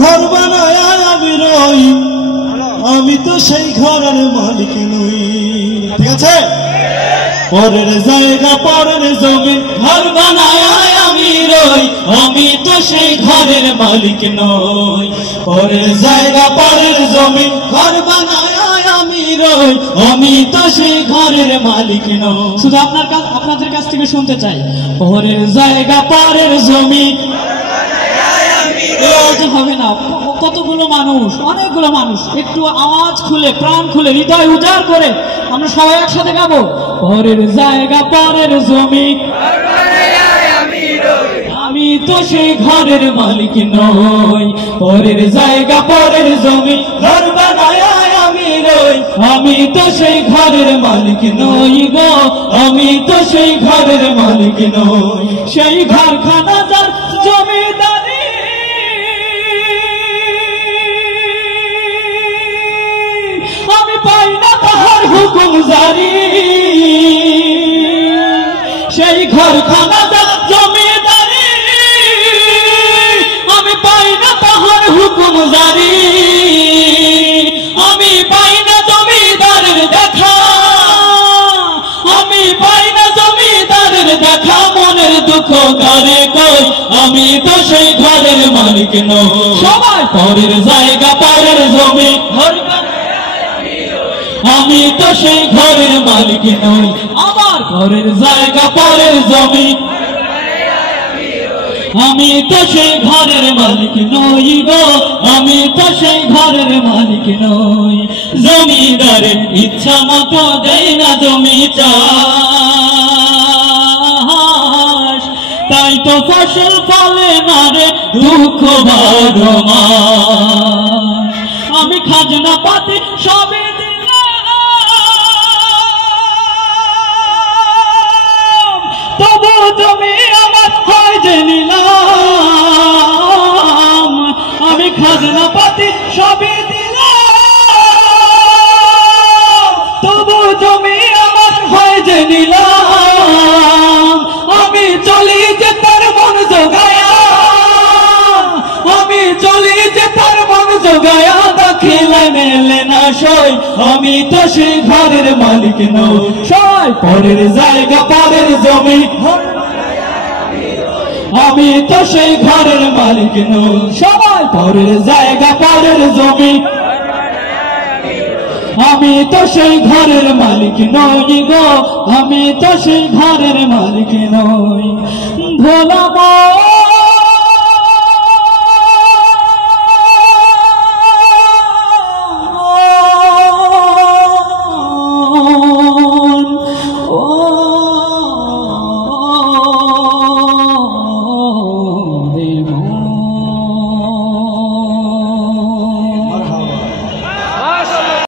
ঘর বানায় আমি রই, আমি তো সেই ঘরের মালিক নই। ঠিক আছে? পরের জায়গা পরের জমি, ঘর বানায় আমি রই, আমি তো সেই ঘরের মালিক নই। পরের জায়গা পরের জমি, ঘর বানায় আমি রই, আমি তো সেই ঘরের মালিক নই। শুধু আপনাদের কাছ থেকে শুনতে চাই, পরের জায়গা পরের জমি হবে না। কতগুলো মানুষ, অনেকগুলো মানুষ, একটু আওয়াজ খুলে, প্রাণ খুলে, হৃদয় উজাড় করে আমরা সবাই একসাথে গাবো, পরের জায়গা পরের জমি, আমি তো সেই ঘরের মালিক নই। পরের জায়গা পরের জমি, ঘর বানায় আমি রই, আমি তো সেই ঘরের মালিক নই গো, আমি তো সেই ঘরের মালিক নই। সেই ঘরখানা যার জমিদারি, আমি পাই না তাহার হুকুম জারি। সেই ঘরখানা যার জমিদারি, আমি পাই না তাহার হুকুম জারি। আমি পাই না জমিদারের দেখা, আমি পাই না জমিদারের দেখা, মনের দুঃখ কারে কই, আমি তো সেই ঘরের মালিক নই। সবাই পরের জায়গা পরের জমি, ঘর আমি তো সেই ঘরের মালিক নই। আমার ঘরের জায়গা পরের জমি, আমি তো সেই ঘরের মালিক নই গো, আমি তো সেই ঘরের মালিক নই। জমিদারের ইচ্ছা মতো দেয় না জমি চাষ, তাই তো ফসল ফলে না রে দুঃখ বারো মাস। আমি খাজনা পাতি সবে তবু জমি আমার হয় যে নিলাম, আমি খাজনা পাতি সবই দিলাম, তবু জমি আমার হয় যে নিলাম। আমি চলি যে তার মন জোগায়া, আমি চলি যে তার মন জোগায়া, দাখিলে মেলে না সই, আমি তো সেই ঘরের মালিক নই। সই পরের জায়গা পরের জমি, আমি তো সেই ঘরের মালিক নই। সবাই পরের জায়গা পরের জমি, আমি তো সেই ঘরের মালিক নই গো, আমি তো সেই ঘরের মালিক নই। ভোলা